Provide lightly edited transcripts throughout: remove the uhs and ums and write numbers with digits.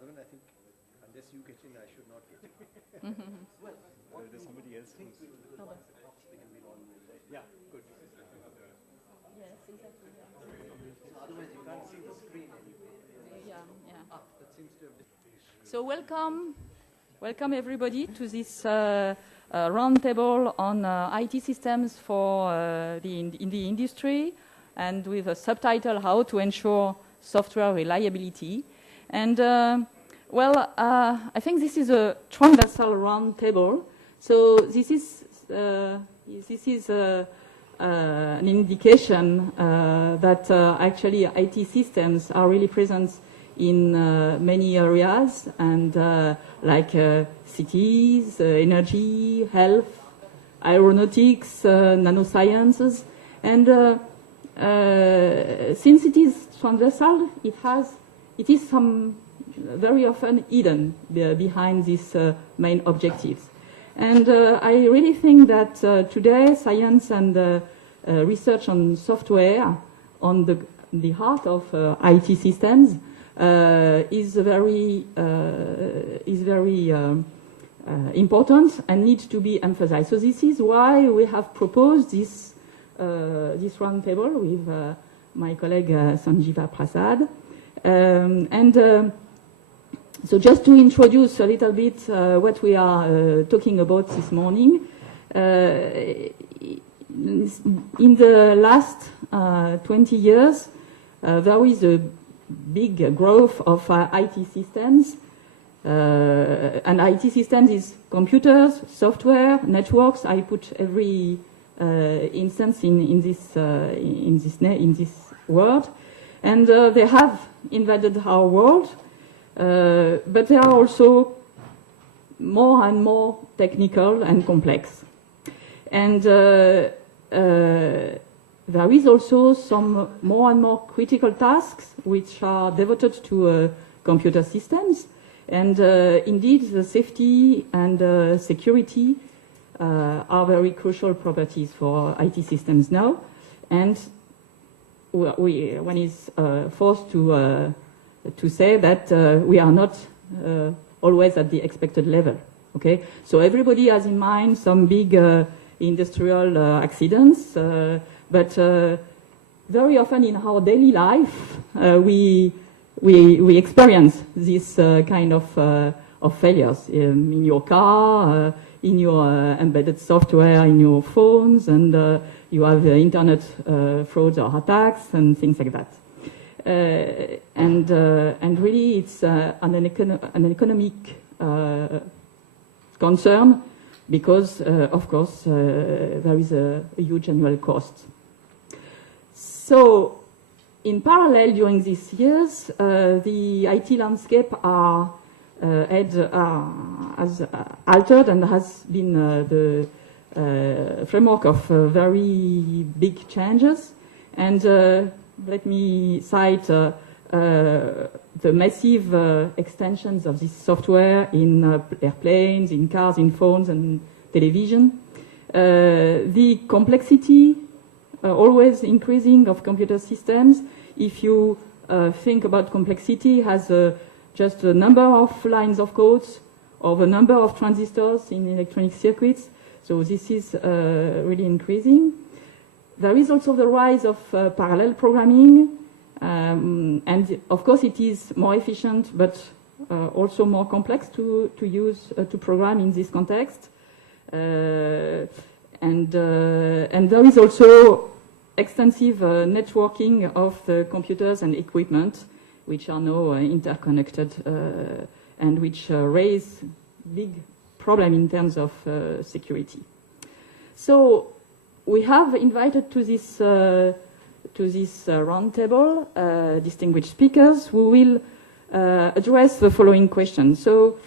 Madhavan, I think unless you get in, I should not get in. Well, there's somebody else who's... Yeah, good. Yes, exactly. Otherwise, you can't see the screen anyway. Yeah. That seems to have... So welcome everybody to this roundtable on IT systems for in the industry, and with a subtitle, How to Ensure Software Reliability. And I think this is a transversal roundtable. So this is an indication that actually IT systems are really present in many areas, and like cities, energy, health, aeronautics, nanosciences, and since it is transversal, it is some very often hidden behind these main objectives. And I really think that today science and research on software on the heart of IT systems is very important and needs to be emphasized. So this is why we have proposed this roundtable with my colleague Sanjiva Prasad. So just to introduce a little bit what we are talking about this morning, in the last 20 years, there is a big growth of IT systems. And IT systems is computers, software, networks. I put every instance in this word, and they have invaded our world. But they are also more and more technical and complex. And there is also some more and more critical tasks which are devoted to computer systems. And indeed, the safety and security are very crucial properties for IT systems now. And one is forced to say that we are not always at the expected level. Okay, so everybody has in mind some big industrial accidents, but very often in our daily life we experience this kind of failures in your car, in your embedded software, in your phones, and you have internet frauds or attacks and things like that. And really it's an economic concern, because of course there is a huge annual cost. So in parallel during these years, the IT landscape has altered and has been the framework of very big changes. And let me cite the massive extensions of this software in airplanes, in cars, in phones and television. The complexity always increasing of computer systems. If you think about complexity as just a number of lines of codes or the number of transistors in electronic circuits, so this is really increasing. There is also the rise of parallel programming, and of course it is more efficient, but also more complex to program in this context. And there is also extensive networking of the computers and equipment, which are now interconnected and which raise big problem in terms of security. So we have invited to this roundtable distinguished speakers who will address the following questions. So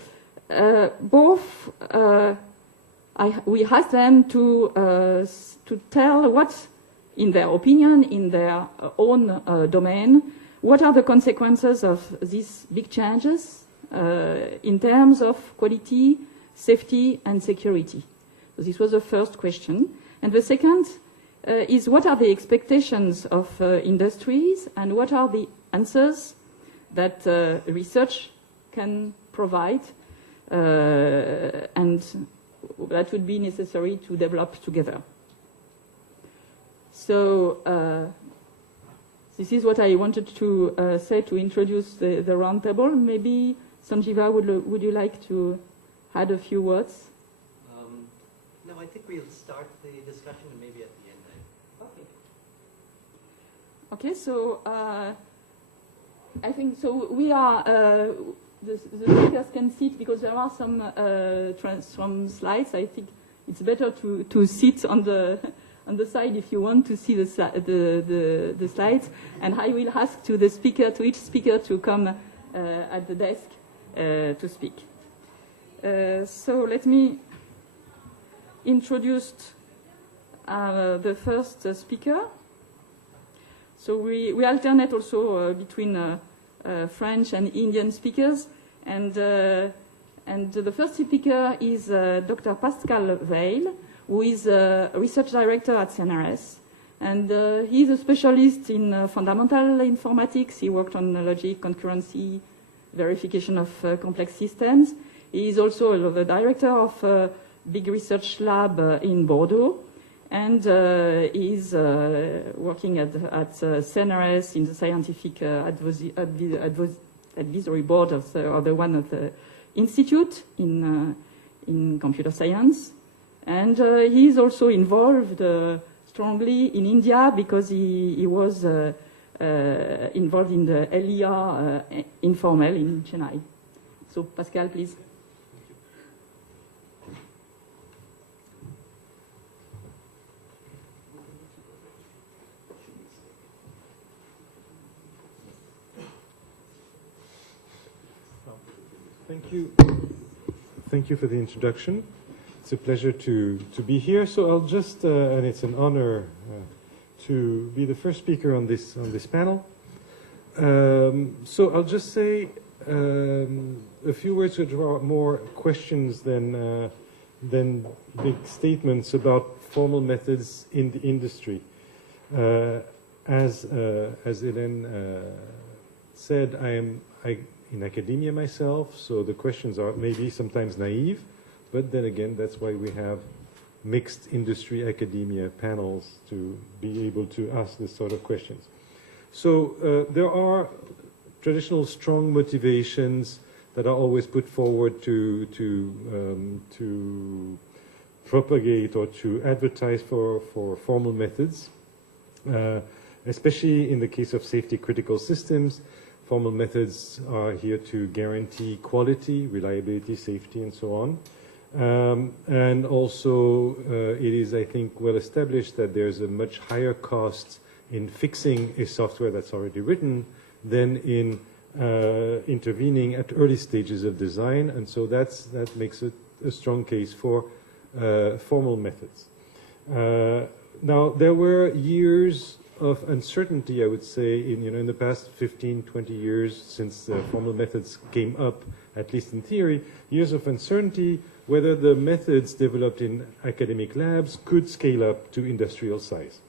we asked them to tell what, in their opinion, in their own domain, what are the consequences of these big changes in terms of quality, safety, and security. So this was the first question. And the second is, what are the expectations of industries, and what are the answers that research can provide, and that would be necessary to develop together. So this is what I wanted to say to introduce the roundtable. Maybe, Sanjiva, would you like to add a few words? No, I think we'll start the discussion and maybe at the end. Okay, so I think so. We are the speakers can sit because there are some slides. I think it's better to sit on the side if you want to see the slides. And I will ask to each speaker to come at the desk to speak. So let me introduce the first speaker. So we alternate also between French and Indian speakers, and the first speaker is Dr. Pascal Veil, who is a research director at CNRS, and he's a specialist in fundamental informatics. He worked on logic, concurrency, verification of complex systems. He is also the director of a big research lab in Bordeaux, and is working at CNRS in the scientific advisory board of the one of the institute in computer science. And he is also involved strongly in India because he was involved in the LER informal in Chennai. So Pascal, please. Thank you. Thank you for the introduction. It's a pleasure to be here. So I'll just, and it's an honor to be the first speaker on this panel. So I'll just say a few words which are more questions than big statements about formal methods in the industry. As Hélène said, I'm in academia myself, so the questions are maybe sometimes naive, but then again, that's why we have mixed industry academia panels to be able to ask this sort of questions. So there are traditional strong motivations that are always put forward to propagate or to advertise for formal methods, especially in the case of safety critical systems. Formal methods are here to guarantee quality, reliability, safety, and so on. And also, it is, I think, well established that there's a much higher cost in fixing a software that's already written than in intervening at early stages of design. And so that makes it a strong case for formal methods. Now, there were years of uncertainty, I would say, in the past 15, 20 years since formal methods came up, at least in theory, years of uncertainty whether the methods developed in academic labs could scale up to industrial size.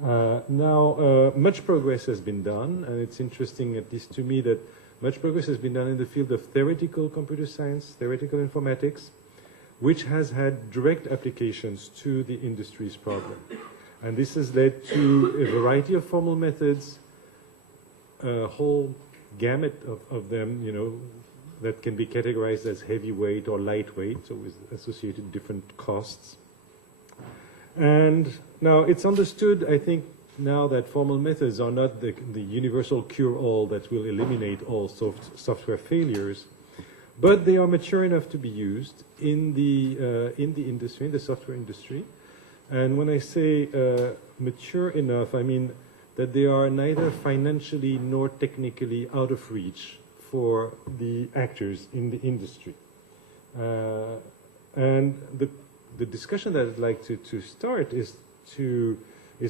Now, much progress has been done, and it's interesting, at least to me, that much progress has been done in the field of theoretical computer science, theoretical informatics, which has had direct applications to the industry's problem. And this has led to a variety of formal methods, a whole gamut of them, that can be categorized as heavyweight or lightweight, so with associated different costs. And now it's understood, I think, now that formal methods are not the universal cure-all that will eliminate all software failures, but they are mature enough to be used in the industry, in the software industry. And when I say mature enough, I mean that they are neither financially nor technically out of reach for the actors in the industry. And the discussion that I'd like to start is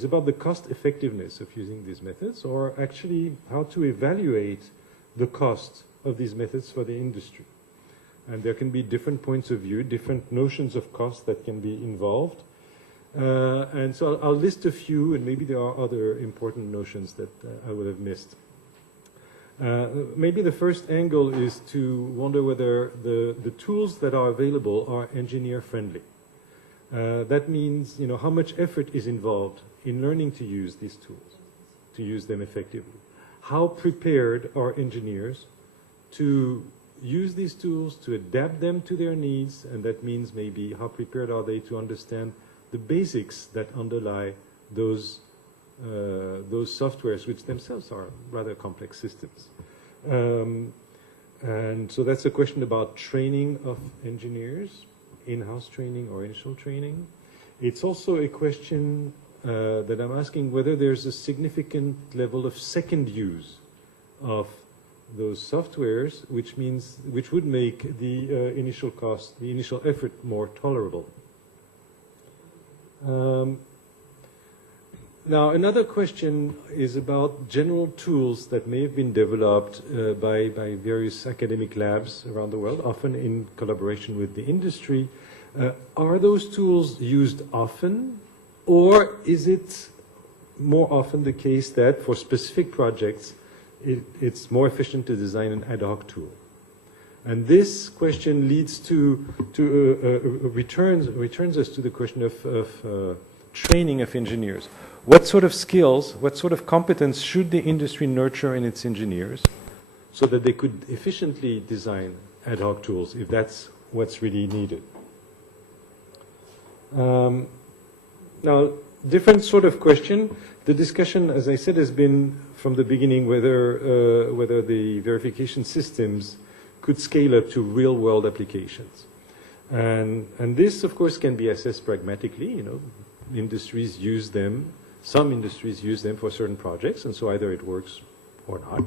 about the cost effectiveness of using these methods, or actually how to evaluate the cost of these methods for the industry. And there can be different points of view, different notions of cost that can be involved. And so I'll list a few, and maybe there are other important notions that I would have missed. Maybe the first angle is to wonder whether the tools that are available are engineer friendly. That means, how much effort is involved in learning to use these tools, to use them effectively. How prepared are engineers to use these tools, to adapt them to their needs, and that means maybe how prepared are they to understand the basics that underlie those softwares, which themselves are rather complex systems. And so that's a question about training of engineers, in-house training or initial training. It's also a question that I'm asking whether there's a significant level of second use of those softwares, which would make the initial cost, the initial effort more tolerable. Now, another question is about general tools that may have been developed by various academic labs around the world, often in collaboration with the industry. Are those tools used often, or is it more often the case that for specific projects, it's more efficient to design an ad hoc tool? And this question leads returns us to the question of training of engineers. What sort of skills, what sort of competence should the industry nurture in its engineers so that they could efficiently design ad hoc tools if that's what's really needed? Now, different sort of question. The discussion, as I said, has been from the beginning whether the verification systems could scale up to real-world applications. And this, of course, can be assessed pragmatically. Industries use them. Some industries use them for certain projects, and so either it works or not.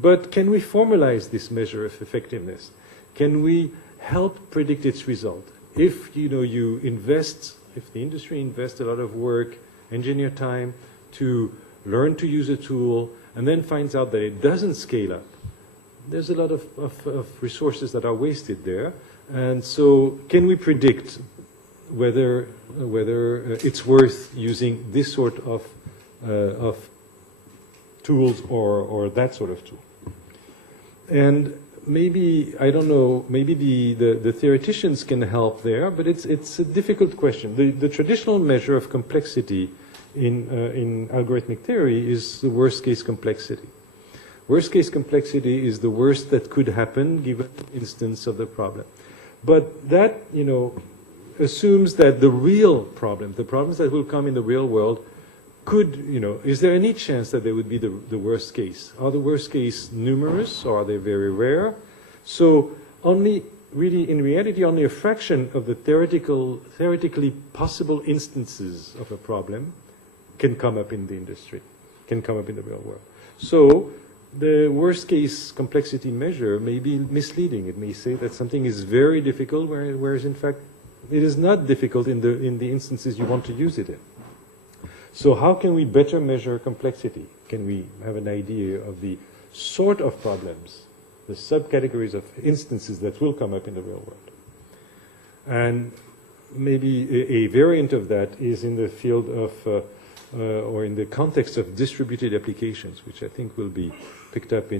But can we formalize this measure of effectiveness? Can we help predict its result? If you invest, if the industry invests a lot of work, engineer time to learn to use a tool, and then finds out that it doesn't scale up, there's a lot of resources that are wasted there. And so can we predict whether it's worth using this sort of tools or that sort of tool? And maybe, I don't know, maybe the theoreticians can help there, but it's a difficult question. The traditional measure of complexity in algorithmic theory is the worst case complexity. Worst case complexity is the worst that could happen given the instance of the problem. But that, assumes that the real problem, the problems that will come in the real world, could, is there any chance that they would be the worst case? Are the worst case numerous, or are they very rare? So in reality, only a fraction of the theoretically possible instances of a problem can come up in the industry, can come up in the real world. So the worst case complexity measure may be misleading. It may say that something is very difficult, whereas in fact it is not difficult in the instances you want to use it in. So how can we better measure complexity? Can we have an idea of the sort of problems, the subcategories of instances that will come up in the real world? And maybe a variant of that is in the field of, or in the context of distributed applications, which I think will be picked up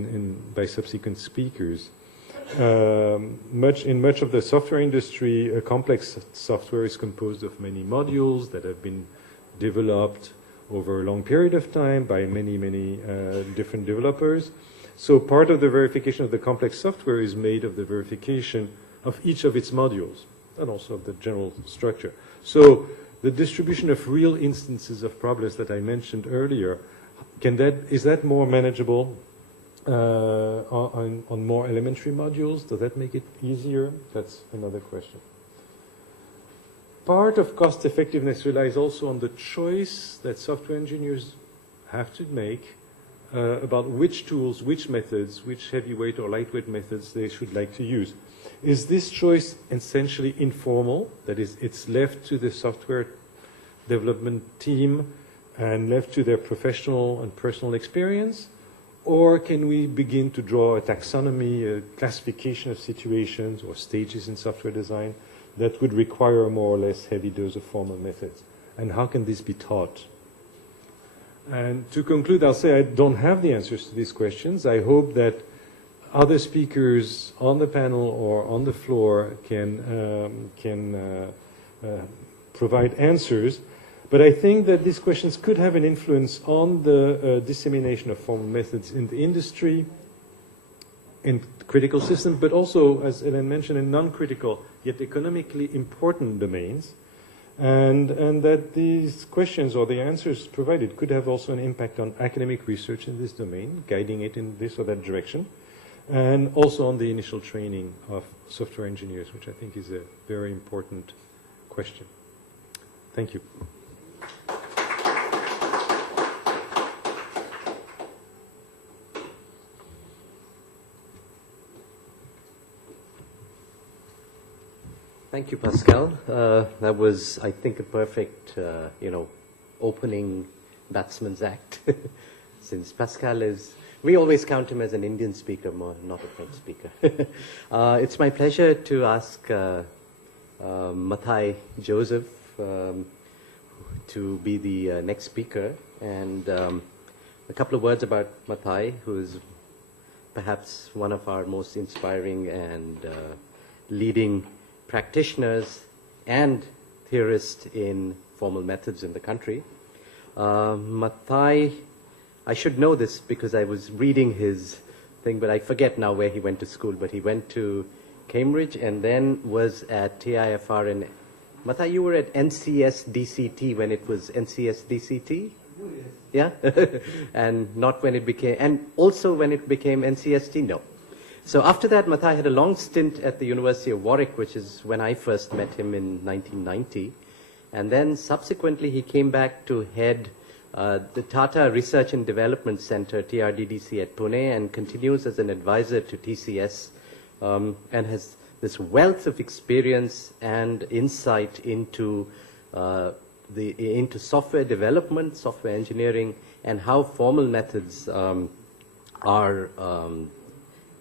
by subsequent speakers. In much of the software industry, a complex software is composed of many modules that have been developed over a long period of time by many different developers. So part of the verification of the complex software is made of the verification of each of its modules and also of the general structure. So the distribution of real instances of problems that I mentioned earlier, is that more manageable on more elementary modules? Does that make it easier? That's another question. Part of cost effectiveness relies also on the choice that software engineers have to make about which tools, which methods, which heavyweight or lightweight methods they should like to use. Is this choice essentially informal? That is, it's left to the software development team and left to their professional and personal experience? Or can we begin to draw a taxonomy, a classification of situations or stages in software design that would require a more or less heavy dose of formal methods? And how can this be taught? And to conclude, I'll say I don't have the answers to these questions. I hope that other speakers on the panel or on the floor can provide answers. But I think that these questions could have an influence on the dissemination of formal methods in the industry, in critical systems, but also, as Hélène mentioned, in non-critical yet economically important domains. And that these questions or the answers provided could have also an impact on academic research in this domain, guiding it in this or that direction, and also on the initial training of software engineers, which I think is a very important question. Thank you. Thank you, Pascal. That was, I think, a perfect, opening batsman's act. Since Pascal is, we always count him as an Indian speaker, more not a French speaker. It's my pleasure to ask Mathai Joseph to be the next speaker, and a couple of words about Mathai, who is perhaps one of our most inspiring and leading practitioners and theorists in formal methods in the country. Mathai, I should know this because I was reading his thing, but I forget now where he went to school, but he went to Cambridge and then was at TIFR. And Mathai, you were at NCS-DCT when it was NCS-DCT? Oh, yes. Yeah? And not when it became, and also when it became NCST? No. So after that, Mathai had a long stint at the University of Warwick, which is when I first met him in 1990. And then subsequently, he came back to head the Tata Research and Development Center, TRDDC at Pune, and continues as an advisor to TCS, and has this wealth of experience and insight into into software development, software engineering, and how formal methods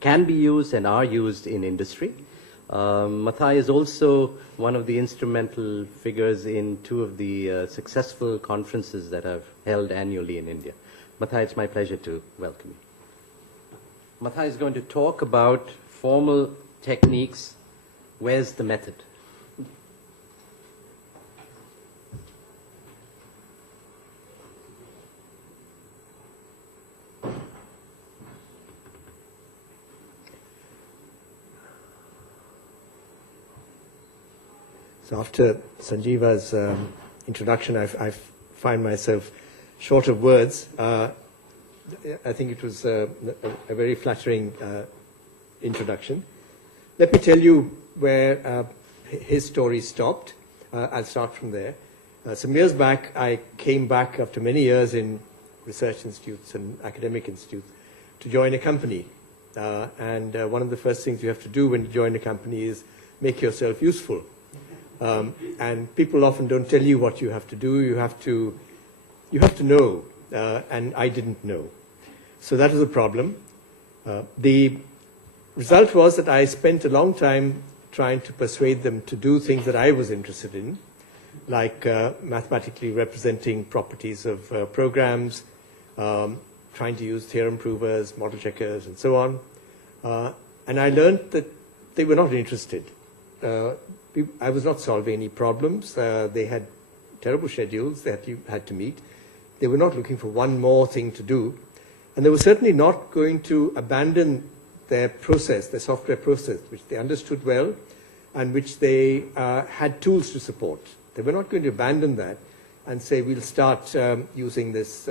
can be used and are used in industry. Mathai is also one of the instrumental figures in two of the successful conferences that I've held annually in India. Mathai, it's my pleasure to welcome you. Mathai is going to talk about formal techniques. Where's the method? So after Sanjiva's introduction, I find myself short of words. I think it was a very flattering introduction. Let me tell you where his story stopped. I'll start from there. Some years back, I came back after many years in research institutes and academic institutes to join a company. And one of the first things you have to do when you join a company is make yourself useful. And people often don't tell you what you have to do. You have to know, and I didn't know. So that was a problem. The result was that I spent a long time trying to persuade them to do things that I was interested in, like mathematically representing properties of programs, trying to use theorem provers, model checkers, and so on. And I learned that they were not interested. I was not solving any problems. They had terrible schedules that you had to meet. They were not looking for one more thing to do. And they were certainly not going to abandon their process, their software process, which they understood well and which they had tools to support. They were not going to abandon that and say, we'll start using this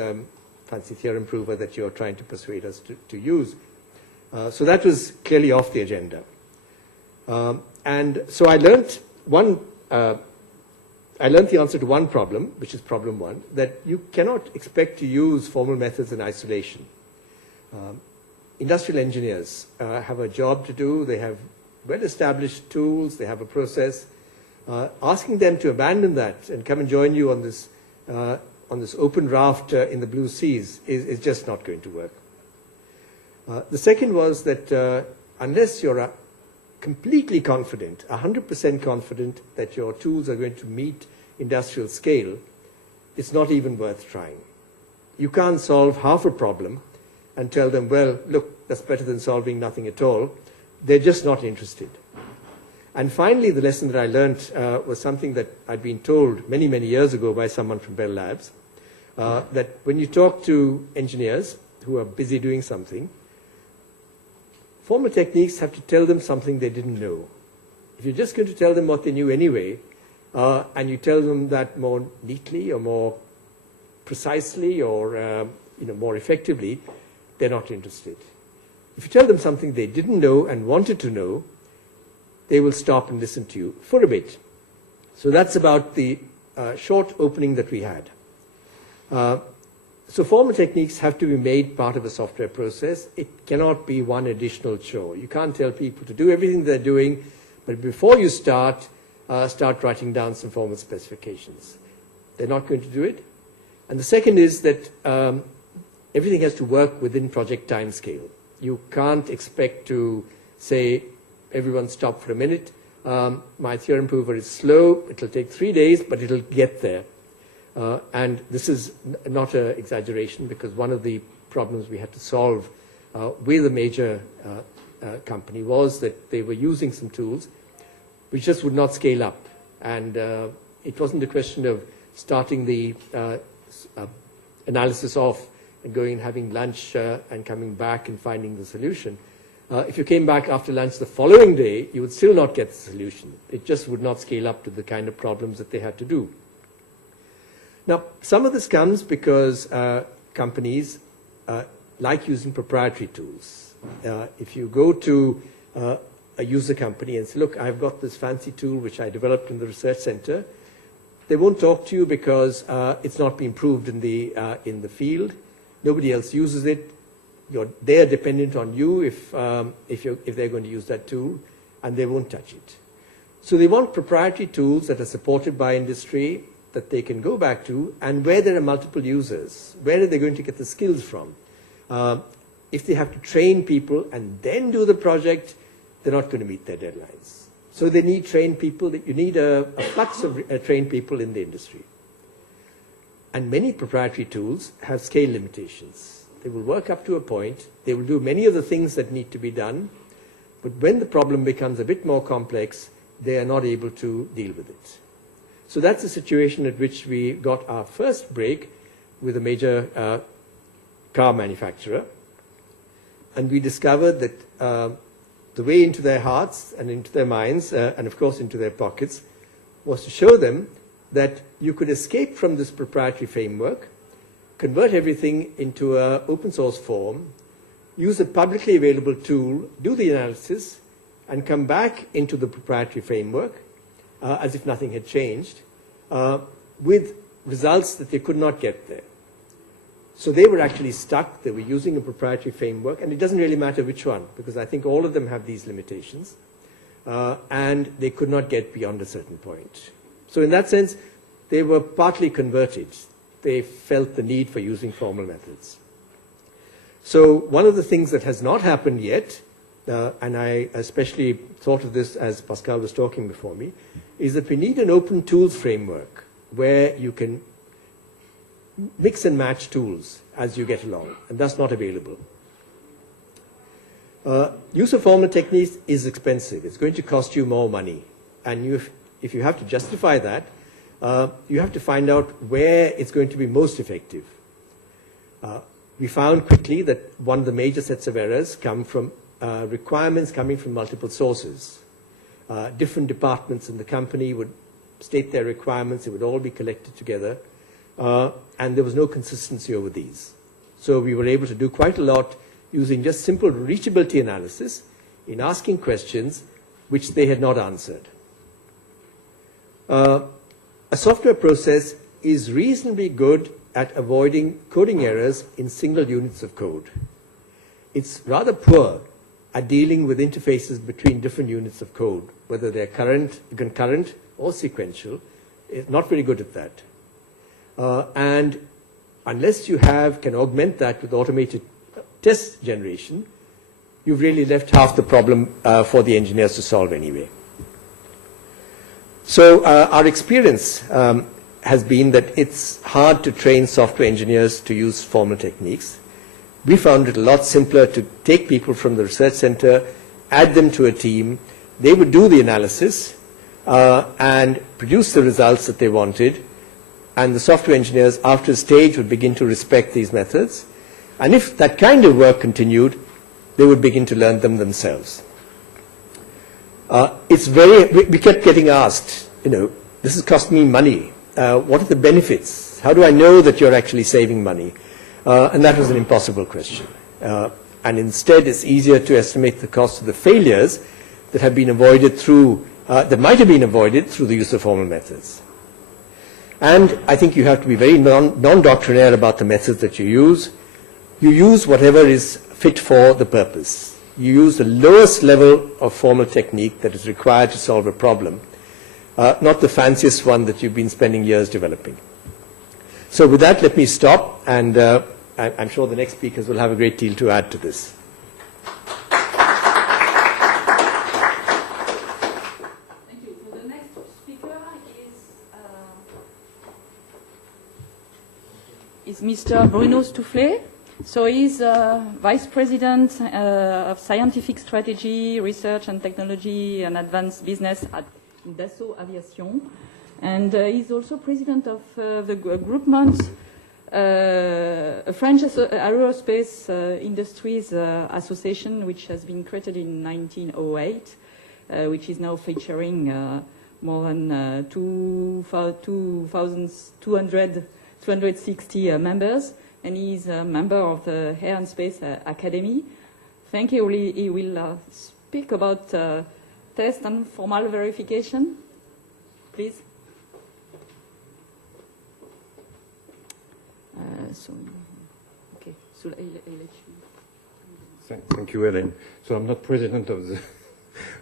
fancy theorem prover that you're trying to persuade us to use. So that was clearly off the agenda. And so I learned the answer to one problem, which is problem one, that you cannot expect to use formal methods in isolation. Industrial engineers have a job to do. They have well-established tools. They have a process. Asking them to abandon that and come and join you on this open raft in the blue seas is just not going to work. The second was that unless you're completely confident, 100% confident that your tools are going to meet industrial scale, it's not even worth trying. you can't solve half a problem and tell them, well, look, that's better than solving nothing at all. They're just not interested. And finally, the lesson that I learned was something that I'd been told many, many years ago by someone from Bell Labs, that when you talk to engineers who are busy doing something, formal techniques have to tell them something they didn't know. If you're just going to tell them what they knew anyway, and you tell them that more neatly or more precisely or more effectively, they're not interested. If you tell them something they didn't know and wanted to know, they will stop and listen to you for a bit. So that's about the short opening that we had. So formal techniques have to be made part of a software process. It cannot be one additional chore. You can't tell people to do everything they're doing, but before you start writing down some formal specifications. They're not going to do it. And the second is that everything has to work within project timescale. You can't expect to say, everyone stop for a minute. My theorem prover is slow. It'll take 3 days, but it'll get there. And this is not an exaggeration, because one of the problems we had to solve with a major company was that they were using some tools which just would not scale up. And it wasn't a question of starting the analysis off and going and having lunch and coming back and finding the solution. If you came back after lunch the following day, you would still not get the solution. It just would not scale up to the kind of problems that they had to do. Now, some of this comes because companies like using proprietary tools. If you go to a user company and say, look, I've got this fancy tool which I developed in the research center, they won't talk to you because it's not been proved in the field. Nobody else uses it. They're dependent on you if they're going to use that tool, and they won't touch it. So they want proprietary tools that are supported by industry, that they can go back to, and where there are multiple users. Where are they going to get the skills from? If they have to train people and then do the project, they're not going to meet their deadlines. So they need trained people. You need a flux of trained people in the industry. And many proprietary tools have scale limitations. They will work up to a point. They will do many of the things that need to be done. But when the problem becomes a bit more complex, they are not able to deal with it. So that's the situation at which we got our first break with a major car manufacturer. And we discovered that the way into their hearts and into their minds, and of course into their pockets, was to show them that you could escape from this proprietary framework, convert everything into an open source form, use a publicly available tool, do the analysis, and come back into the proprietary framework as if nothing had changed, with results that they could not get there. So they were actually stuck. They were using a proprietary framework, and it doesn't really matter which one, because I think all of them have these limitations, and they could not get beyond a certain point. So in that sense, they were partly converted. They felt the need for using formal methods. So one of the things that has not happened yet, and I especially thought of this as Pascal was talking before me, is that we need an open tools framework where you can mix and match tools as you get along, and that's not available. Use of formal techniques is expensive. It's going to cost you more money. And if you have to justify that, you have to find out where it's going to be most effective. We found quickly that one of the major sets of errors come from requirements coming from multiple sources. Different departments in the company would state their requirements. It would all be collected together. And there was no consistency over these. So we were able to do quite a lot using just simple reachability analysis in asking questions which they had not answered. A software process is reasonably good at avoiding coding errors in single units of code. It's rather poor at dealing with interfaces between different units of code, whether they're concurrent or sequential. It's not very good at that. And unless you can augment that with automated test generation, you've really left half the problem for the engineers to solve anyway. So our experience has been that it's hard to train software engineers to use formal techniques. We found it a lot simpler to take people from the research center, add them to a team. They would do the analysis and produce the results that they wanted. And the software engineers, after a stage, would begin to respect these methods. And if that kind of work continued, they would begin to learn them themselves. We kept getting asked, this has cost me money. What are the benefits? How do I know that you're actually saving money? And that was an impossible question. And instead, it's easier to estimate the cost of the failures that have been avoided that might have been avoided through the use of formal methods. And I think you have to be very non-doctrinaire about the methods that you use. You use whatever is fit for the purpose. You use the lowest level of formal technique that is required to solve a problem, not the fanciest one that you've been spending years developing. So with that, let me stop, and I'm sure the next speakers will have a great deal to add to this. Thank you. So the next speaker is Mr. Bruno Stoufflet. So he's Vice President of Scientific Strategy, Research and Technology and Advanced Business at Dassault Aviation. And he's also president of the Groupement, a French aerospace industries association, which has been created in 1908, which is now featuring more than 260 members. And he's a member of the Air and Space Academy. Thank you. He will speak about test and formal verification. Please. Okay. So I'll let you. Thank you, Hélène. So I'm not president of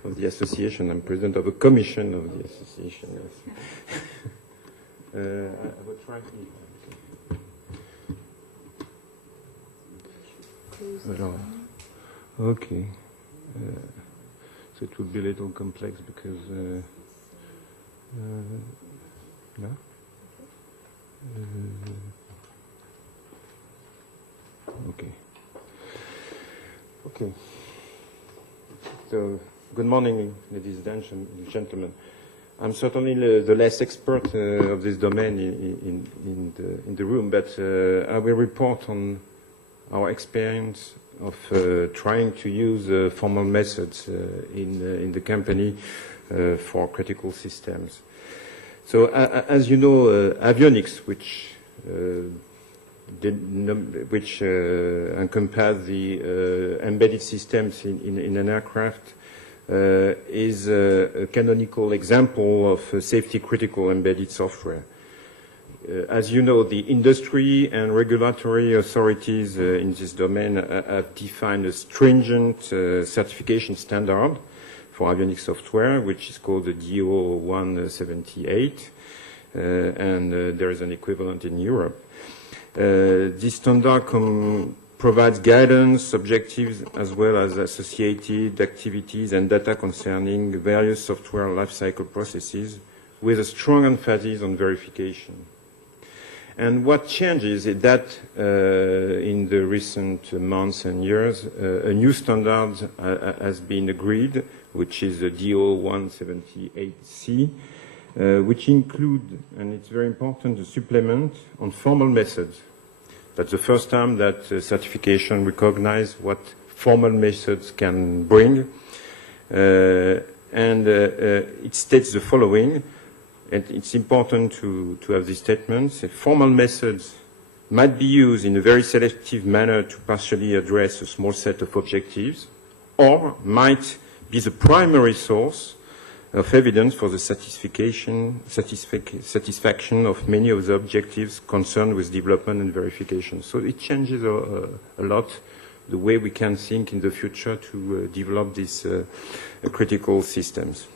the association. I'm president of a commission of the association. Yes. I will try to. Okay. So it will be a little complex because no? Okay. Okay. So good morning, ladies and gentlemen. I'm certainly the less expert of this domain in the room, but I will report on our experience of trying to use formal methods in the company for critical systems. So, as you know, avionics, which encompass the embedded systems in an aircraft, is a canonical example of safety-critical embedded software. As you know, the industry and regulatory authorities in this domain have defined a stringent certification standard for avionics software, which is called the DO 178, and there is an equivalent in Europe. This standard provides guidance, objectives, as well as associated activities and data concerning various software lifecycle processes, with a strong emphasis on verification. And what changes is that in the recent months and years, a new standard has been agreed, which is the DO 178C, which include, and it's very important, a supplement on formal methods. That's the first time that certification recognizes what formal methods can bring. And it states the following. And it's important to have these statements. Formal methods might be used in a very selective manner to partially address a small set of objectives, or might be the primary source of evidence for the satisfaction of many of the objectives concerned with development and verification. So it changes a lot the way we can think in the future to develop these critical systems.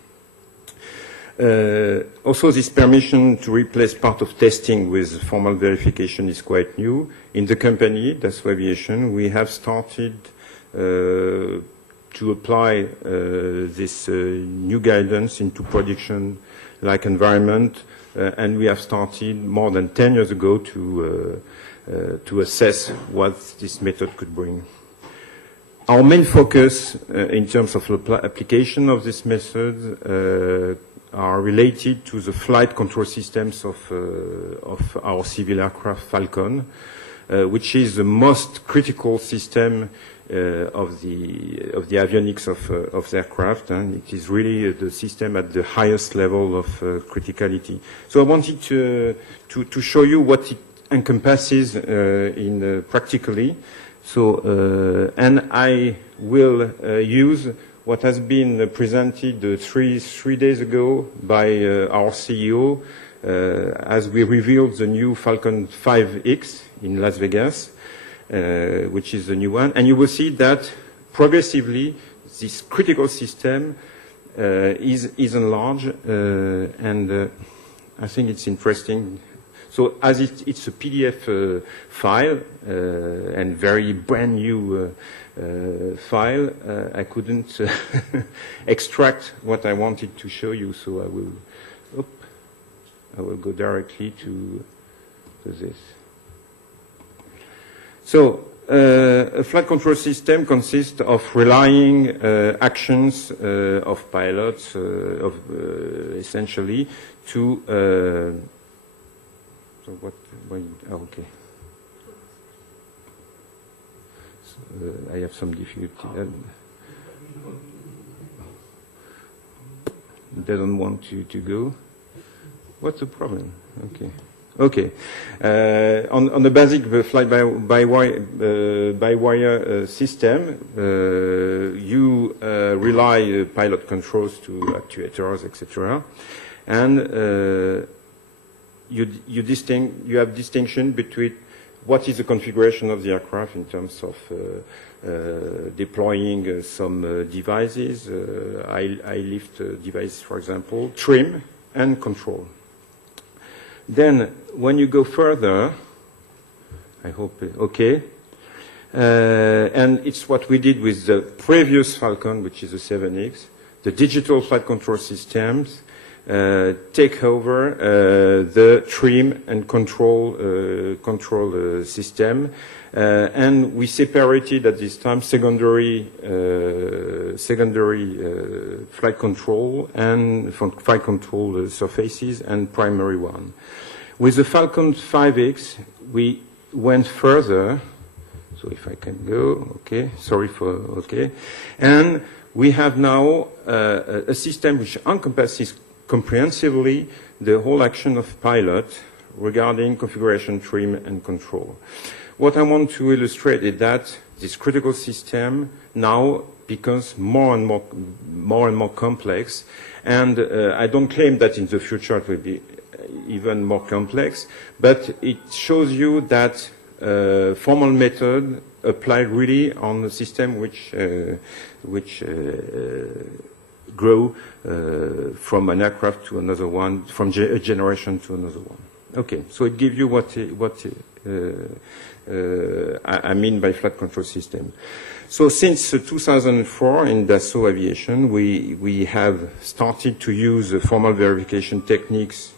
Also, this permission to replace part of testing with formal verification is quite new. In the company, Dassault Aviation, we have started to apply this new guidance into production like environment, and we have started more than 10 years ago to assess what this method could bring. Our main focus in terms of application of this method are related to the flight control systems of our civil aircraft Falcon, which is the most critical system of the avionics of the aircraft, and it is really the system at the highest level of criticality. So I wanted to show you what it encompasses practically. So, and I will use what has been presented three days ago by our CEO as we revealed the new Falcon 5X in Las Vegas, which is the new one. And you will see that progressively this critical system is enlarged, and I think it's interesting. So as it's a PDF file and very brand new file, I couldn't extract what I wanted to show you, so I will go directly to this. So a flight control system consists of relying actions of pilots, essentially, to so what? Okay. So, I have some difficulty. Doesn't want to go. What's the problem? Okay. Okay. On the basic fly-by-wire system, you rely pilot controls to actuators, etc., and you have distinction between what is the configuration of the aircraft in terms of deploying some devices, eye lift device, for example, trim, and control. Then, when you go further, I hope, okay, and it's what we did with the previous Falcon, which is the 7X, the digital flight control systems take over the trim and control system, and we separated at this time secondary flight control and flight control surfaces and primary one. With the Falcon 5X, we went further. So if I can go, okay, sorry for, okay, and we have now a system which encompasses comprehensively the whole action of pilot regarding configuration, trim, and control. What I want to illustrate is that this critical system now becomes more and more complex, and I don't claim that in the future it will be even more complex, but it shows you that formal method applied really on the system which grow from an aircraft to another one, from a generation to another one. Okay, so it gives you what I mean by flight control system. So since 2004 in Dassault Aviation, we have started to use formal verification techniques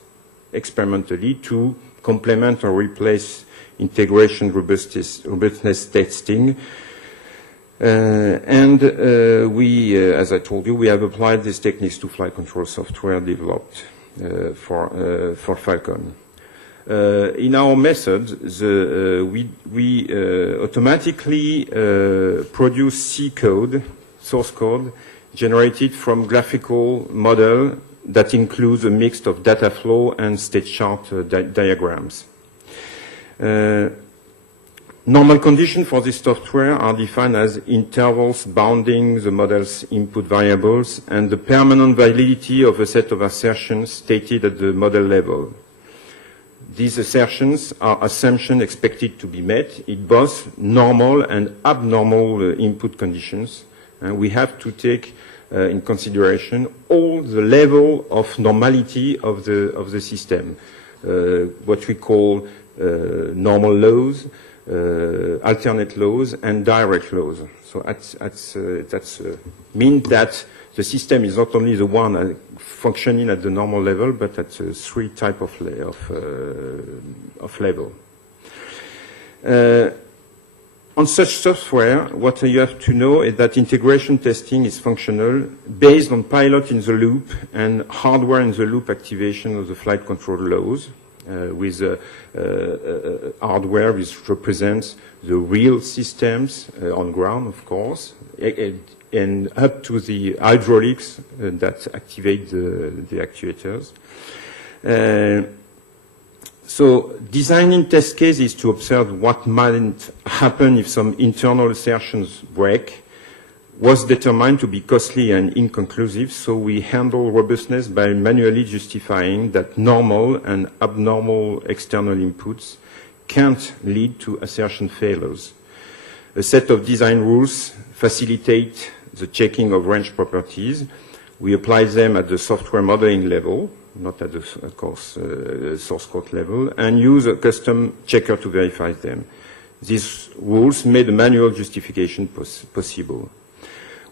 experimentally to complement or replace integration robustness testing. As I told you, we have applied these techniques to flight control software developed for Falcon. In our method, we automatically produce C code, source code, generated from graphical model that includes a mix of data flow and state chart diagrams. Normal conditions for this software are defined as intervals bounding the model's input variables and the permanent validity of a set of assertions stated at the model level. These assertions are assumptions expected to be met in both normal and abnormal input conditions. And we have to take in consideration all the level of normality of the system, what we call normal lows, alternate lows, and direct lows. So that's means that the system is not only the one functioning at the normal level, but at 3 types of level. On such software, what you have to know is that integration testing is functional based on pilot in the loop and hardware in the loop activation of the flight control laws, with hardware which represents the real systems on ground, of course, and up to the hydraulics that activate the actuators. So designing test cases to observe what might happen if some internal assertions break was determined to be costly and inconclusive, so we handle robustness by manually justifying that normal and abnormal external inputs can't lead to assertion failures. A set of design rules facilitate the checking of range properties. We apply them at the software modeling level, not at the source code level, and use a custom checker to verify them. These rules made a manual justification possible.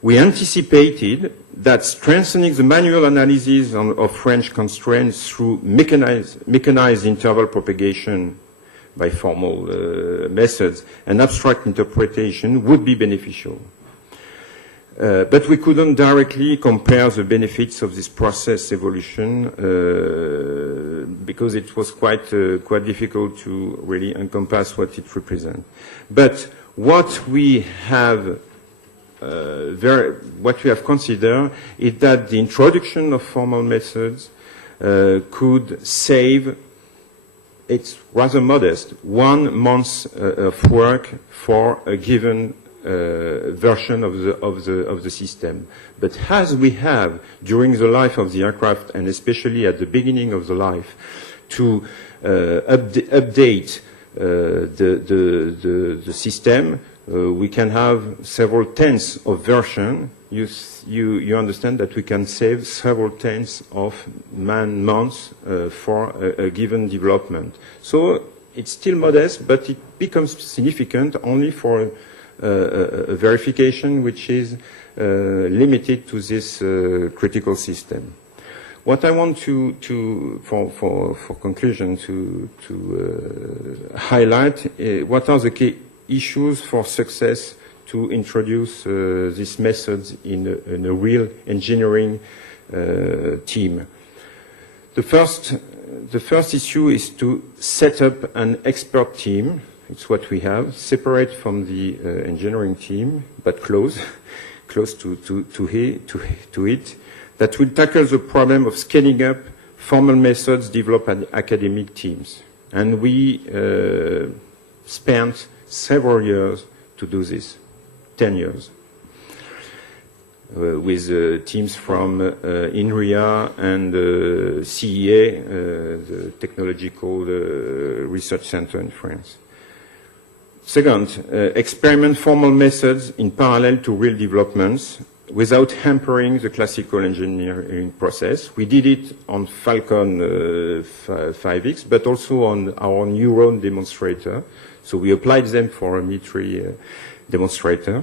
We anticipated that strengthening the manual analysis of range constraints through mechanized interval propagation by formal methods and abstract interpretation would be beneficial. But we couldn't directly compare the benefits of this process evolution because it was quite difficult to really encompass what it represents. But what we have considered is that the introduction of formal methods could save, it's rather modest, 1 month of work for a given version of the system. But as we have during the life of the aircraft, and especially at the beginning of the life, to update the system, we can have several tenths of version. You understand that we can save several tenths of man-months for a given development. So it's still modest, but it becomes significant only for a verification which is limited to this critical system. What I want for conclusion to highlight what are the key issues for success to introduce these methods in a real engineering team. The first issue is to set up an expert team. It's what we have, separate from the engineering team, but close to it, that will tackle the problem of scaling up formal methods developed at academic teams. And we spent several years to do this, 10 years, with teams from Inria and CEA, the Technological Research Center in France. Second, experiment formal methods in parallel to real developments without hampering the classical engineering process. We did it on Falcon 5X, but also on our Neuron demonstrator. So we applied them for a military demonstrator.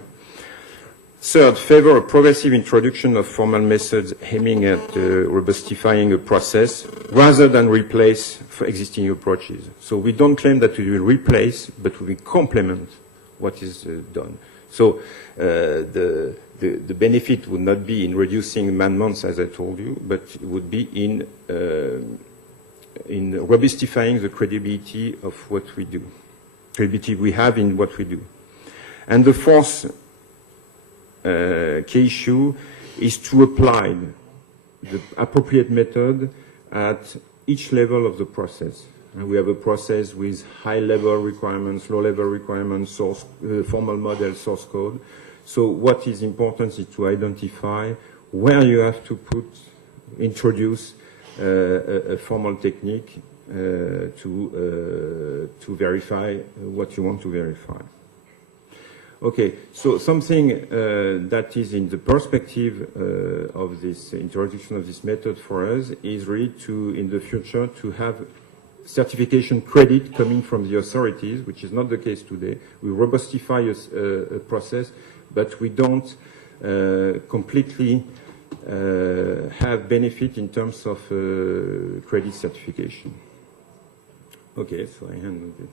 Third, favor a progressive introduction of formal methods aiming at robustifying a process rather than replace existing approaches. So we don't claim that we will replace, but we will complement what is done. So the benefit would not be in reducing man-months, as I told you, but it would be in robustifying the credibility of what we do, credibility we have in what we do. And the fourth key issue is to apply the appropriate method at each level of the process. And we have a process with high-level requirements, low-level requirements, source, formal model, source code. So what is important is to identify where you have to introduce a formal technique to verify what you want to verify. Okay, so something that is in the perspective of this introduction of this method for us is really to, in the future, to have certification credit coming from the authorities, which is not the case today. We robustify a process, but we don't completely have benefit in terms of credit certification. Okay, so I hand it.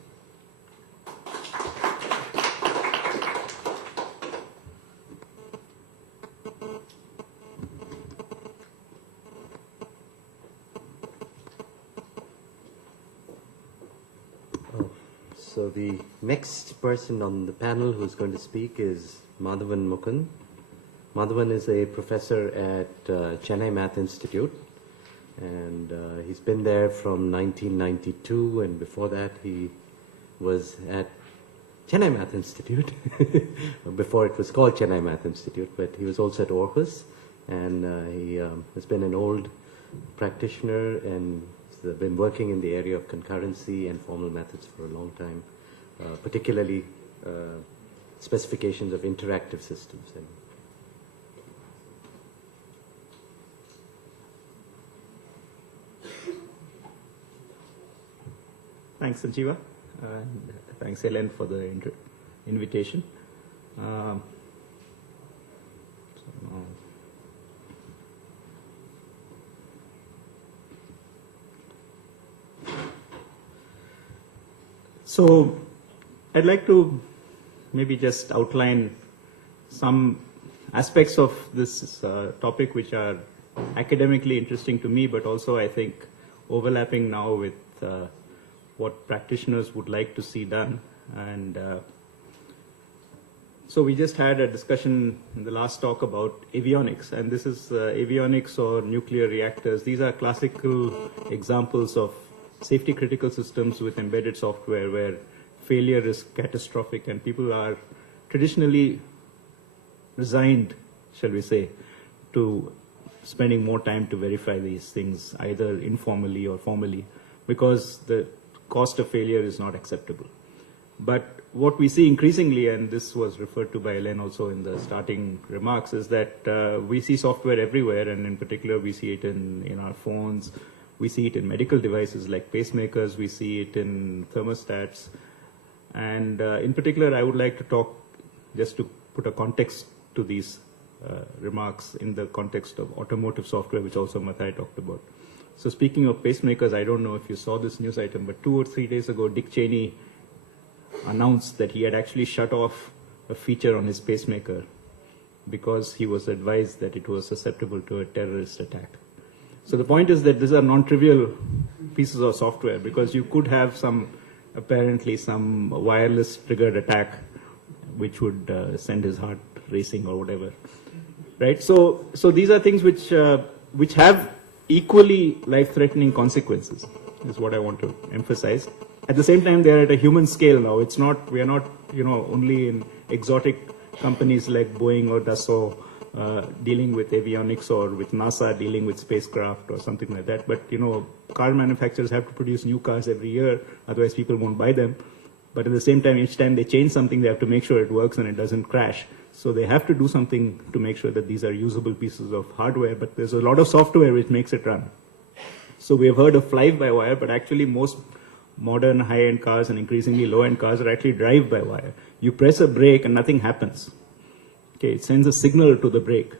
So the next person on the panel who's going to speak is Madhavan Mukund. Madhavan is a professor at Chennai Math Institute, and he's been there from 1992, and before that he was at Chennai Math Institute, before it was called Chennai Math Institute, but he was also at Aarhus, and he has been an old practitioner and been working in the area of concurrency and formal methods for a long time, particularly specifications of interactive systems. Thanks, Sanjiva. Thanks, Hélène, for the invitation. So I'd like to maybe just outline some aspects of this topic which are academically interesting to me, but also I think overlapping now with what practitioners would like to see done. And so we just had a discussion in the last talk about avionics, and this is avionics or nuclear reactors. These are classical examples of safety critical systems with embedded software where failure is catastrophic and people are traditionally resigned, shall we say, to spending more time to verify these things, either informally or formally, because the cost of failure is not acceptable. But what we see increasingly, and this was referred to by Hélène also in the starting remarks, is that we see software everywhere, and in particular we see it in our phones, we see it in medical devices like pacemakers, we see it in thermostats. And in particular, I would like to talk, just to put a context to these remarks in the context of automotive software, which also Mathai talked about. So speaking of pacemakers, I don't know if you saw this news item, but 2 or 3 days ago, Dick Cheney announced that he had actually shut off a feature on his pacemaker because he was advised that it was susceptible to a terrorist attack. So the point is that these are non-trivial pieces of software, because you could have apparently some wireless triggered attack which would send his heart racing or whatever, right? So these are things which have equally life-threatening consequences, is what I want to emphasize. At the same time, they are at a human scale now. We are not, only in exotic companies like Boeing or Dassault dealing with avionics, or with NASA dealing with spacecraft or something like that. But, car manufacturers have to produce new cars every year, otherwise people won't buy them. But at the same time, each time they change something, they have to make sure it works and it doesn't crash. So they have to do something to make sure that these are usable pieces of hardware, but there's a lot of software which makes it run. So we have heard of fly-by-wire, but actually most modern high-end cars and increasingly low-end cars are actually drive-by-wire. You press a brake and nothing happens. Okay, it sends a signal to the brake.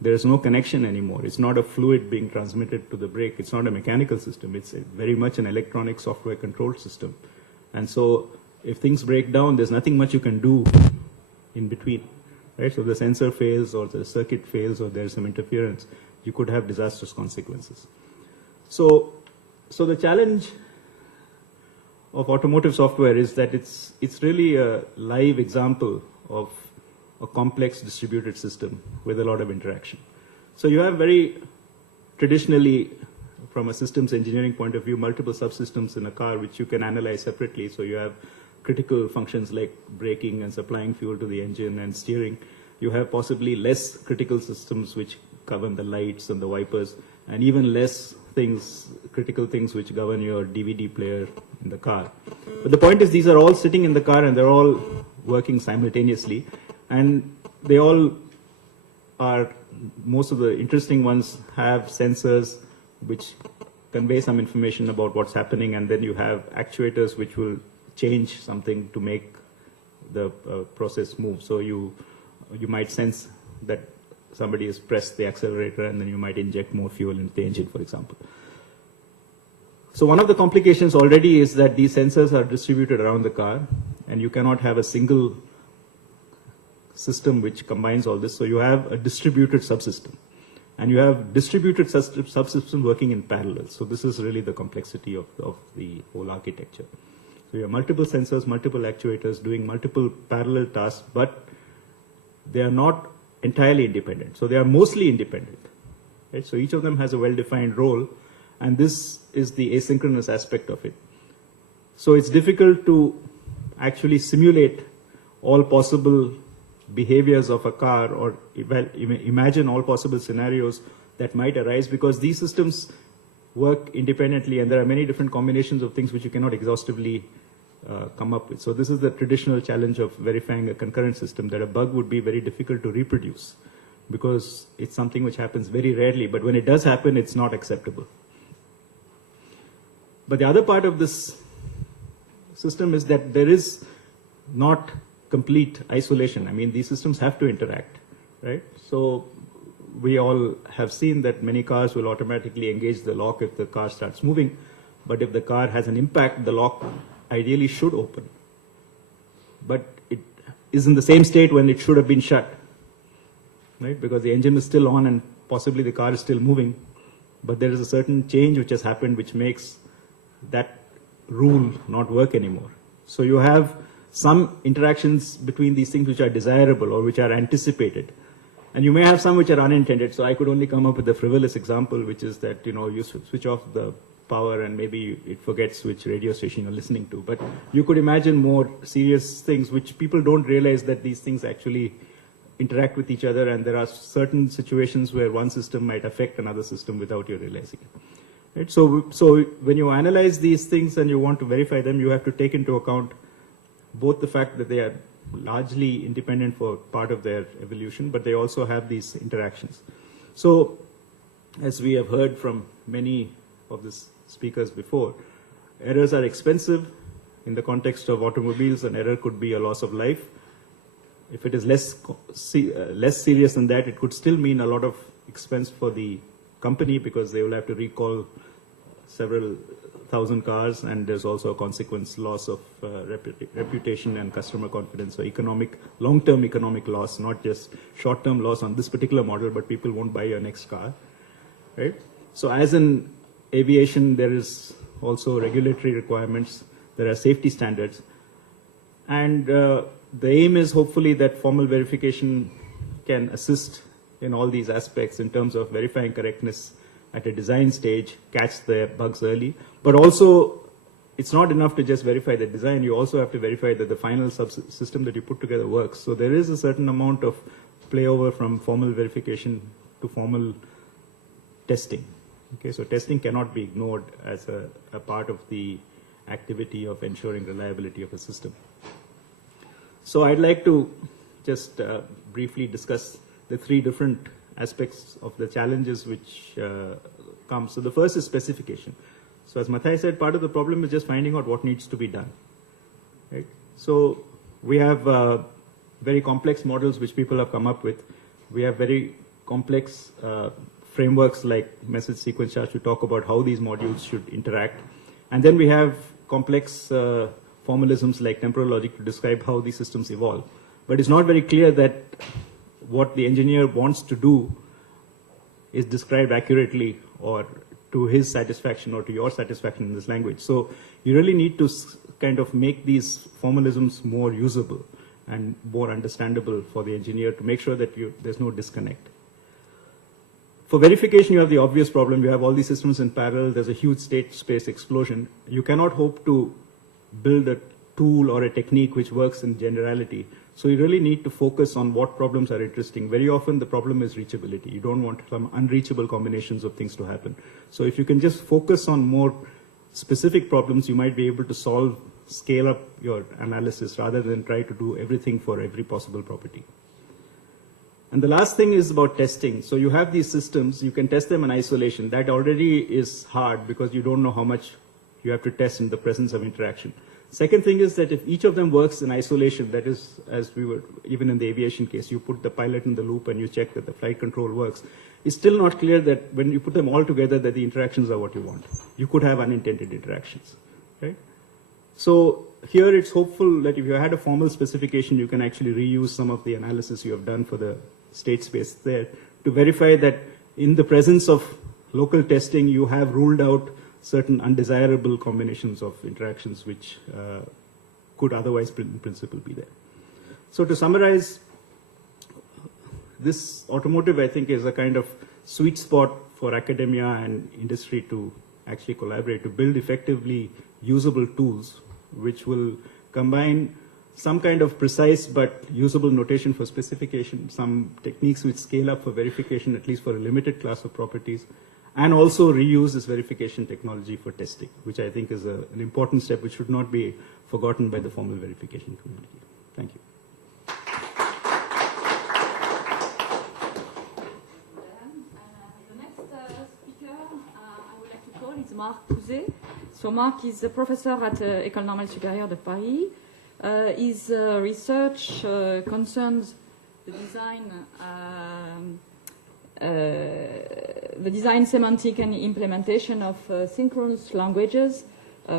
There is no connection anymore. It's not a fluid being transmitted to the brake. It's not a mechanical system. It's very much an electronic software controlled system. And so if things break down, there's nothing much you can do in between. Right? So if the sensor fails or the circuit fails or there's some interference, you could have disastrous consequences. So the challenge of automotive software is that it's really a live example of a complex distributed system with a lot of interaction. So you have very traditionally, from a systems engineering point of view, multiple subsystems in a car which you can analyze separately. So you have critical functions like braking and supplying fuel to the engine and steering. You have possibly less critical systems which govern the lights and the wipers, and even less critical things which govern your DVD player in the car. But the point is, these are all sitting in the car and they're all working simultaneously, and they all are, most of the interesting ones have sensors which convey some information about what's happening, and then you have actuators which will change something to make the process move. So you might sense that somebody has pressed the accelerator and then you might inject more fuel into the engine, for example. So one of the complications already is that these sensors are distributed around the car, and you cannot have a single system which combines all this. So you have a distributed subsystem, and you have distributed subsystems working in parallel. So this is really the complexity of the whole architecture. So you have multiple sensors, multiple actuators doing multiple parallel tasks, but they are not entirely independent. So they are mostly independent. Right? So each of them has a well-defined role, and this is the asynchronous aspect of it. So it's difficult to actually simulate all possible behaviors of a car, or imagine all possible scenarios that might arise, because these systems work independently, and there are many different combinations of things which you cannot exhaustively come up with. So this is the traditional challenge of verifying a concurrent system, that a bug would be very difficult to reproduce, because it's something which happens very rarely, but when it does happen, it's not acceptable. But the other part of this system is that there is not complete isolation. I mean, these systems have to interact, right? So we all have seen that many cars will automatically engage the lock if the car starts moving, but if the car has an impact, the lock ideally should open. But it is in the same state when it should have been shut, right? Because the engine is still on and possibly the car is still moving, but there is a certain change which has happened which makes that rule not work anymore. So you have some interactions between these things which are desirable or which are anticipated. And you may have some which are unintended. So I could only come up with a frivolous example, which is that, you know, you switch off the power and maybe it forgets which radio station you're listening to. But you could imagine more serious things which people don't realize, that these things actually interact with each other, and there are certain situations where one system might affect another system without you realizing it. Right? So when you analyze these things and you want to verify them, you have to take into account both the fact that they are largely independent for part of their evolution, but they also have these interactions. So, as we have heard from many of the speakers before, errors are expensive. In the context of automobiles, an error could be a loss of life. If it is less serious than that, it could still mean a lot of expense for the company, because they will have to recall several thousand cars, and there's also a consequence loss of reputation and customer confidence. So long-term economic loss, not just short-term loss on this particular model, but people won't buy your next car, right? So as in aviation, there is also regulatory requirements, there are safety standards, and the aim is hopefully that formal verification can assist in all these aspects in terms of verifying correctness at a design stage, catch the bugs early. But also, it's not enough to just verify the design. You also have to verify that the final subsystem that you put together works. So there is a certain amount of playover from formal verification to formal testing. Okay, so testing cannot be ignored as a part of the activity of ensuring reliability of a system. So I'd like to just briefly discuss the three different aspects of the challenges which come. So the first is specification. So as Mathai said, part of the problem is just finding out what needs to be done. Right? So we have very complex models which people have come up with. We have very complex frameworks like message sequence charts to talk about how these modules should interact. And then we have complex formalisms like temporal logic to describe how these systems evolve. But it's not very clear that what the engineer wants to do is described accurately or to his satisfaction or to your satisfaction in this language. So you really need to kind of make these formalisms more usable and more understandable for the engineer to make sure that there's no disconnect. For verification, you have the obvious problem. You have all these systems in parallel. There's a huge state space explosion. You cannot hope to build a tool or a technique which works in generality. So you really need to focus on what problems are interesting. Very often the problem is reachability. You don't want some unreachable combinations of things to happen. So if you can just focus on more specific problems, you might be able to scale up your analysis rather than try to do everything for every possible property. And the last thing is about testing. So you have these systems, you can test them in isolation. That already is hard because you don't know how much you have to test in the presence of interaction. Second thing is that if each of them works in isolation, that is, as we were, even in the aviation case, you put the pilot in the loop and you check that the flight control works, it's still not clear that when you put them all together that the interactions are what you want. You could have unintended interactions, right? So here it's hopeful that if you had a formal specification, you can actually reuse some of the analysis you have done for the state space there to verify that in the presence of local testing, you have ruled out certain undesirable combinations of interactions which could otherwise in principle be there. So to summarize, this automotive, I think, is a kind of sweet spot for academia and industry to actually collaborate to build effectively usable tools which will combine some kind of precise but usable notation for specification, some techniques which scale up for verification, at least for a limited class of properties, and also reuse this verification technology for testing, which I think is an important step which should not be forgotten by the formal verification community. Thank you. The next speaker I would like to call is Marc Pouzet. So Marc is a professor at École Normale Supérieure de Paris. His research concerns the design, semantic, and implementation of synchronous languages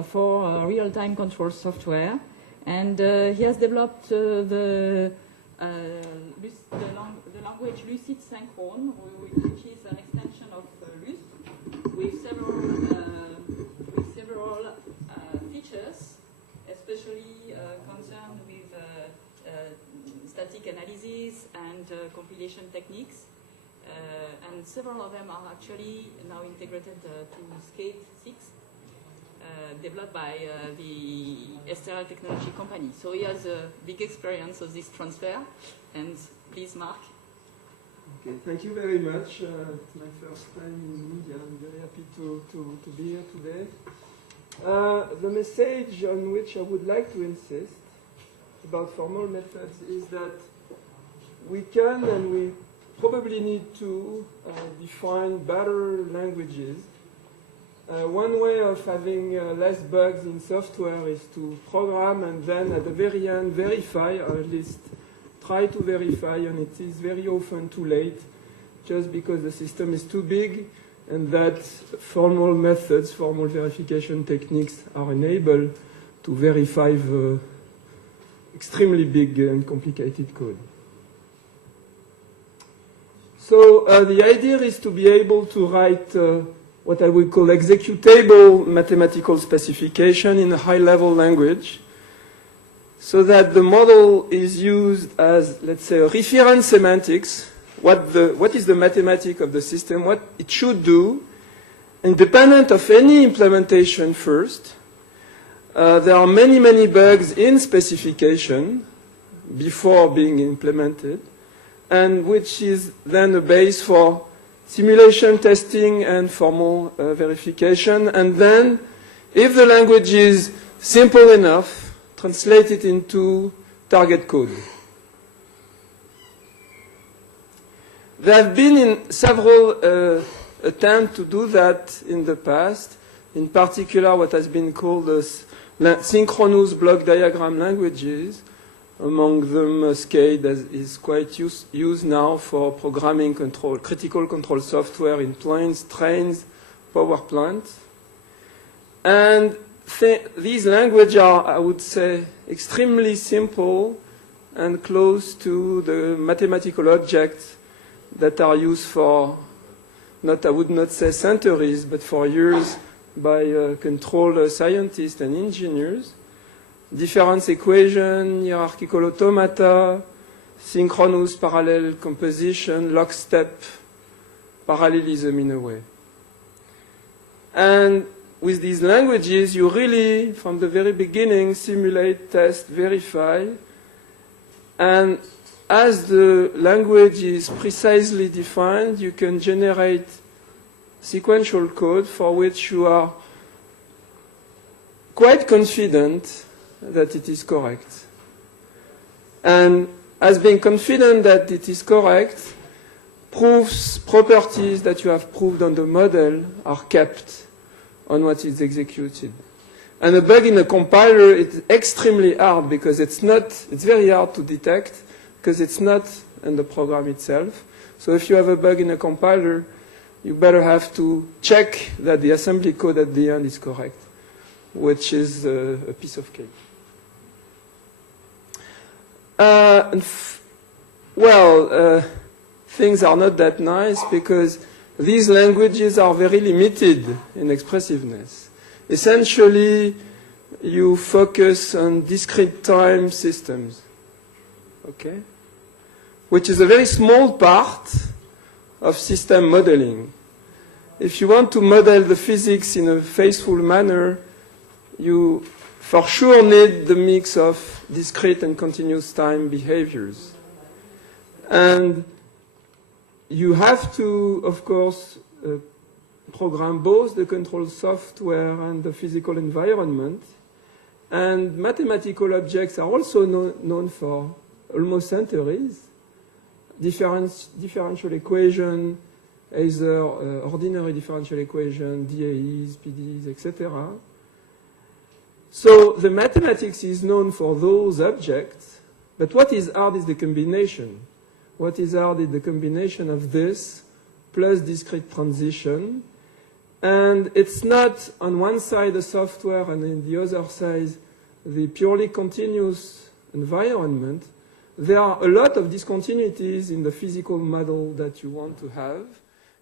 for real-time control software. And he has developed the language Lucid Synchrone, which is an extension of LUST, with several features, especially concerned with static analysis and compilation techniques. And several of them are actually now integrated to Skate 6, developed by the STRL technology company. So he has a big experience of this transfer. And please, Marc. Okay, thank you very much. It's my first time in India. I'm very happy to be here today. The message on which I would like to insist about formal methods is that we can and we probably need to define better languages. One way of having less bugs in software is to program and then at the very end verify, or at least try to verify, and it is very often too late just because the system is too big and that formal methods, formal verification techniques are unable to verify the extremely big and complicated code. So the idea is to be able to write what I would call executable mathematical specification in a high-level language so that the model is used as, let's say, a reference semantics, what is the mathematics of the system, what it should do, independent of any implementation first. There are many, many bugs in specification before being implemented, and which is then a base for simulation testing and formal verification. And then, if the language is simple enough, translate it into target code. There have been several attempts to do that in the past, in particular what has been called synchronous block diagram languages. Among them, SCADE is quite used now for programming control, critical control software in planes, trains, power plants. And these languages are, I would say, extremely simple and close to the mathematical objects that are used for, I would not say centuries, but for years by control scientists and engineers. Difference equation, hierarchical automata, synchronous parallel composition, lockstep, parallelism in a way. And with these languages, you really, from the very beginning, simulate, test, verify. And as the language is precisely defined, you can generate sequential code for which you are quite confident that it is correct. And as being confident that it is correct, properties that you have proved on the model are kept on what is executed. And a bug in a compiler is extremely hard because it's very hard to detect because it's not in the program itself. So if you have a bug in a compiler, you better have to check that the assembly code at the end is correct, which is a piece of cake. Things are not that nice because these languages are very limited in expressiveness. Essentially, you focus on discrete time systems, okay? Which is a very small part of system modeling. If you want to model the physics in a faithful manner, you for sure need the mix of discrete and continuous time behaviors. And you have to, of course, program both the control software and the physical environment. And mathematical objects are also known for almost centuries. Differential equation, either ordinary differential equation, DAEs, PDEs, etc. So the mathematics is known for those objects, but what is hard is the combination. What is hard is the combination of this plus discrete transition. And it's not on one side the software and on the other side the purely continuous environment. There are a lot of discontinuities in the physical model that you want to have.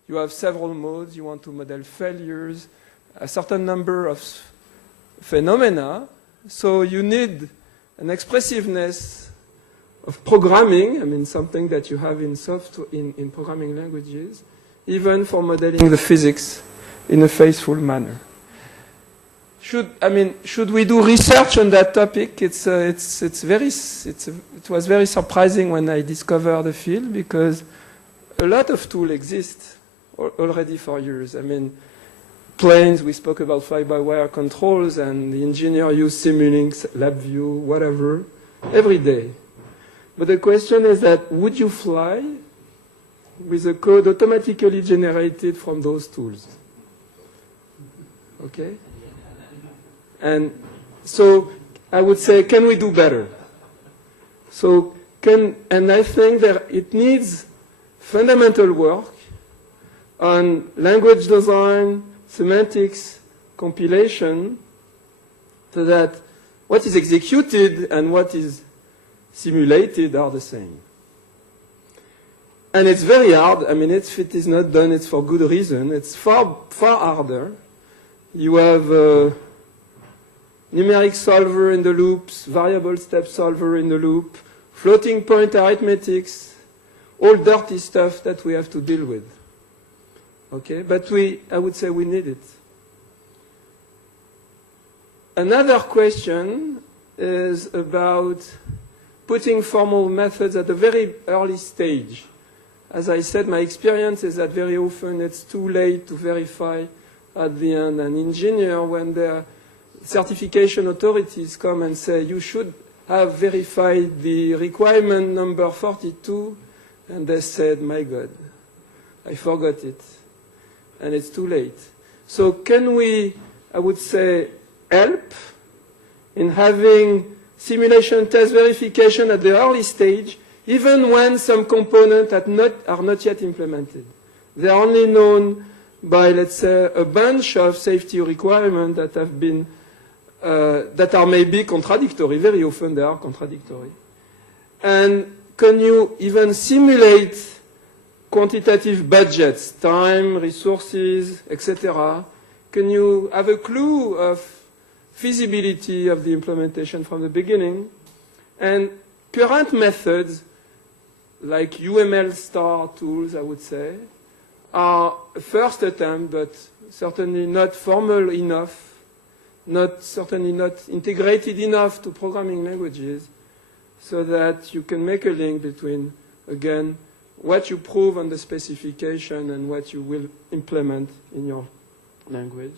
You have several modes. You want to model failures, a certain number of phenomena. So you need an expressiveness of programming, I mean, something that you have in software, in programming languages, even for modeling the physics in a faithful manner. Should we do research on that topic? It was very surprising when I discovered the field because a lot of tools exist already for years. I mean, planes, we spoke about fly-by-wire controls, and the engineer used Simulink, LabVIEW, whatever, every day. But the question is that, would you fly with the code automatically generated from those tools? Okay? And so I would say, can we do better? And I think that it needs fundamental work on language design, semantics, compilation, so that what is executed and what is simulated are the same. And it's very hard. I mean, if it is not done, it's for good reason. It's far harder. You have numeric solver in the loops, variable step solver in the loop, floating point arithmetics, all dirty stuff that we have to deal with. Okay, but I would say we need it. Another question is about putting formal methods at a very early stage. As I said, my experience is that very often it's too late to verify at the end. An engineer, when their certification authorities come and say, you should have verified the requirement number 42, and they said, my God, I forgot it. And it's too late. So can we, I would say, help in having simulation test verification at the early stage, even when some components are not yet implemented? They're only known by, let's say, a bunch of safety requirements that have been, that are maybe contradictory. Very often they are contradictory. And can you even simulate quantitative budgets, time, resources, etc.? Can you have a clue of feasibility of the implementation from the beginning? And current methods, like UML star tools, I would say, are a first attempt, but certainly not formal enough, certainly not integrated enough to programming languages, so that you can make a link between, again, what you prove on the specification and what you will implement in your language.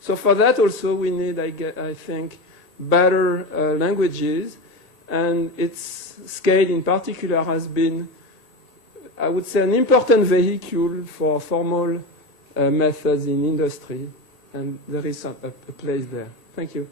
So for that also we need, I think, better languages, and its scale in particular has been, I would say, an important vehicle for formal methods in industry, and there is a place there. Thank you.